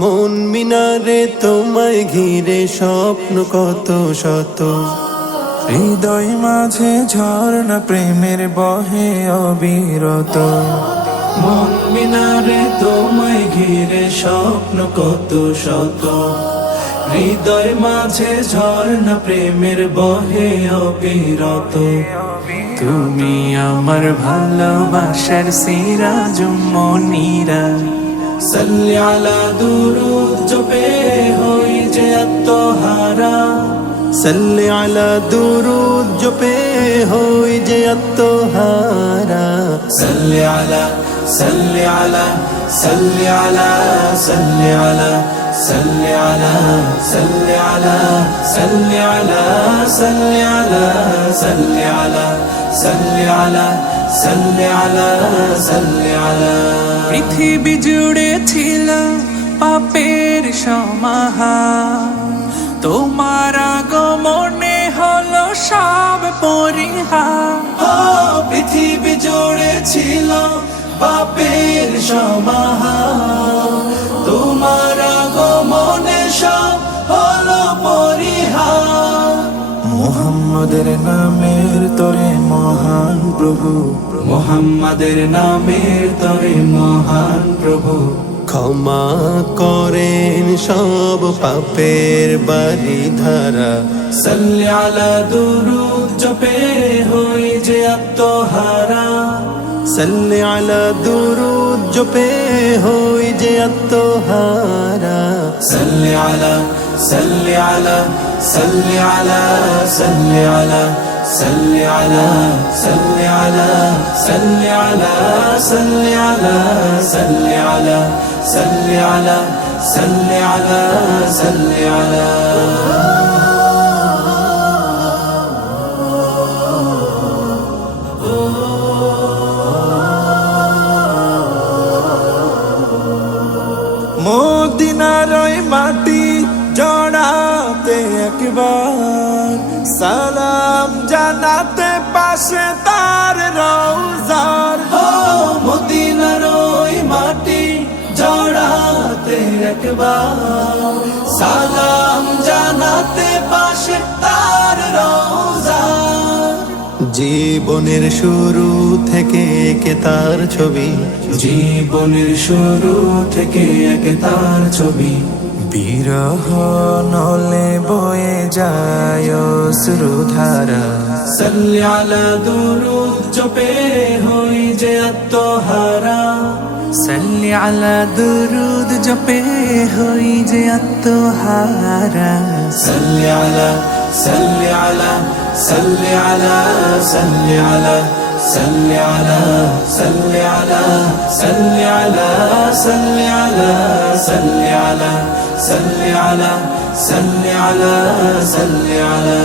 মন মিনারে তোমায় ঘিরে স্বপ্ন কত শত, হৃদয় মাঝে ঝর্ণা প্রেমের বহে অবিরত। মন মিনারে তোমায় ঘিরে স্বপ্ন কত শত, হৃদয় মাঝে ঝর্ণা প্রেমের বহে অবিরত। তুমি আমার ভালোবাসার সিরাজ মনিরা, সাল্লি আলা দুরুদ জপে হই যে আত্মহারা, সাল্লি আলা দুরুদ জপে হই যে আত্মহারা। সাল্লি আলা সাল্লি আলা সাল্লি আলা সাল্লি আলা সাল্লি আলা সাল্লি আলা সাল্লি আলা সাল্লি আলা সাল্লি আলা সাল্লি আলা সাল্লি আলা সাল্লি আলা। পৃথিবী জুড়ে ছিল পাপের সমাহার, তোমার আগমনে হলো সব পরিহার। পৃথিবী জুড়ে ছিল পাপের সমাহার, তোমার আগমনে সব হলো পরিহার। মুহাম্মাদের নামের তরে মহান প্রভু, মুহাম্মাদের নামের তরে মহান প্রভু, ক্ষমা করেন সব পাপের বারিধারা। সাল্লি আলা দুরুদ জপে হই যে আত্মহারা, সাল্লি আলা দুরুদ জপে হই যে আত্মহারা। সাল্লি আলা সাল্লি আলা সাল্লি আলা সাল্লি আলা সাল্লি আলা সাল্লি আলা সাল্লি আলা সাল্লি আলা সাল্লি আলা সাল্লি আলা সাল্লি আলা সাল্লি আলা। মদিনার ওই মাটি জড়াতে একবার, সালাম জানাতে পাশে তার রওজার। মদিনার ওই মাটি জড়াতে একবার, সালাম জানাতে পাশে তার রওজার। জীবনের শুরু থেকে একে তার ছবি, জীবনের শুরু থেকে একে তার ছবি। বিরহ নলে বয়ে যায় অশ্রুধারা, সাল্লি আলা দুরুদ জপে হই যে আত্মহারা, সাল্লি আলা দুরুদ জপে হই যে আত্মহারা। সাল্লি আলা সাল্লি আলা সাল্লি আলা সাল্লি আলা সাল্লি আলা সাল্লি আলা সাল্লি আলা সাল্লি আলা সাল্লি আলা সাল্লি আলা সাল্লি আলা সাল্লি আলা।